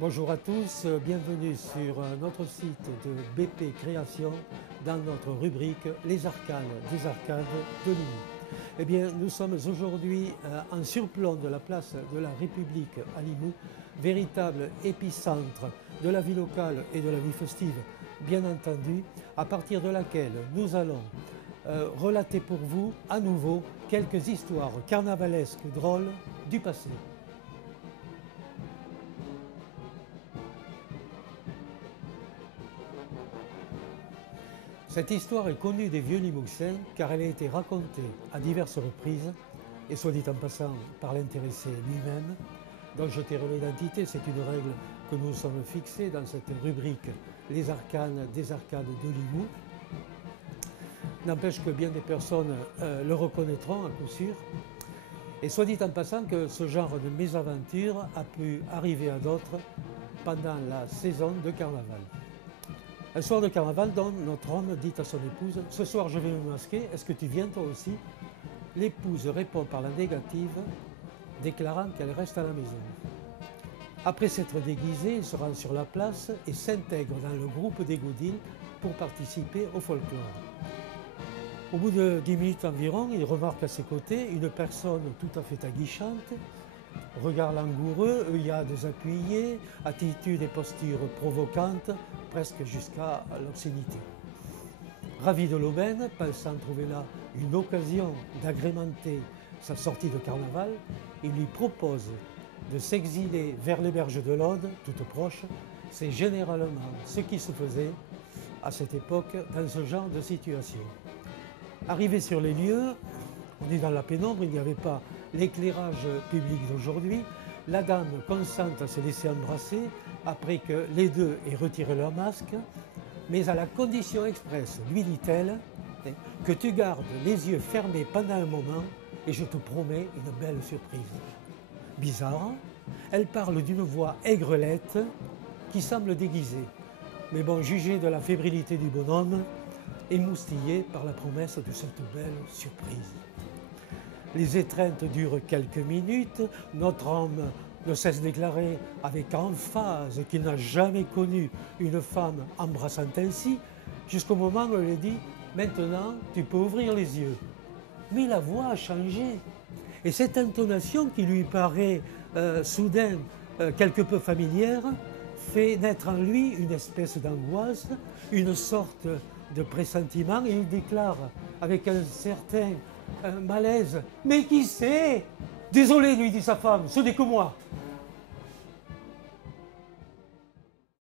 Bonjour à tous, bienvenue sur notre site de BP Création dans notre rubrique Les Arcanes des Arcades de Limoux. Eh bien, nous sommes aujourd'hui en surplomb de la place de la République à Limoux, véritable épicentre de la vie locale et de la vie festive, bien entendu, à partir de laquelle nous allons relater pour vous à nouveau quelques histoires carnavalesques drôles du passé. Cette histoire est connue des vieux Limouxins car elle a été racontée à diverses reprises et soit dit en passant par l'intéressé lui-même, dont je tairai l'identité, c'est une règle que nous sommes fixés dans cette rubrique Les Arcanes des Arcades de Limoux. N'empêche que bien des personnes le reconnaîtront à coup sûr. Et soit dit en passant que ce genre de mésaventure a pu arriver à d'autres pendant la saison de carnaval. Un soir de carnaval, donc, notre homme dit à son épouse « Ce soir, je vais me masquer, est-ce que tu viens toi aussi ?» L'épouse répond par la négative, déclarant qu'elle reste à la maison. Après s'être déguisé, il se rend sur la place et s'intègre dans le groupe des Godines pour participer au folklore. Au bout de 10 minutes environ, il remarque à ses côtés une personne tout à fait aguichante, regard langoureux, œillades appuyées, attitude et posture provocantes, presque jusqu'à l'obscénité. Ravi de l'aubaine, pensant trouver là une occasion d'agrémenter sa sortie de carnaval, il lui propose de s'exiler vers les berges de l'Aude, toute proche. C'est généralement ce qui se faisait à cette époque dans ce genre de situation. Arrivé sur les lieux, on est dans la pénombre, il n'y avait pas l'éclairage public d'aujourd'hui. La dame consent à se laisser embrasser après que les deux aient retiré leur masque, mais à la condition expresse, lui dit-elle, que tu gardes les yeux fermés pendant un moment et je te promets une belle surprise. Bizarre, elle parle d'une voix aigrelette qui semble déguisée, mais bon, jugée de la fébrilité du bonhomme, émoustillé par la promesse de cette belle surprise. Les étreintes durent quelques minutes, notre homme ne cesse de déclarer avec emphase qu'il n'a jamais connu une femme embrassant ainsi, jusqu'au moment où elle lui dit « Maintenant, tu peux ouvrir les yeux ». Mais la voix a changé, et cette intonation qui lui paraît soudain quelque peu familière, fait naître en lui une espèce d'angoisse, une sorte de pressentiment, et il déclare avec un certain malaise « Mais qui c'est ?» « Désolé, lui dit sa femme, ce n'est que moi.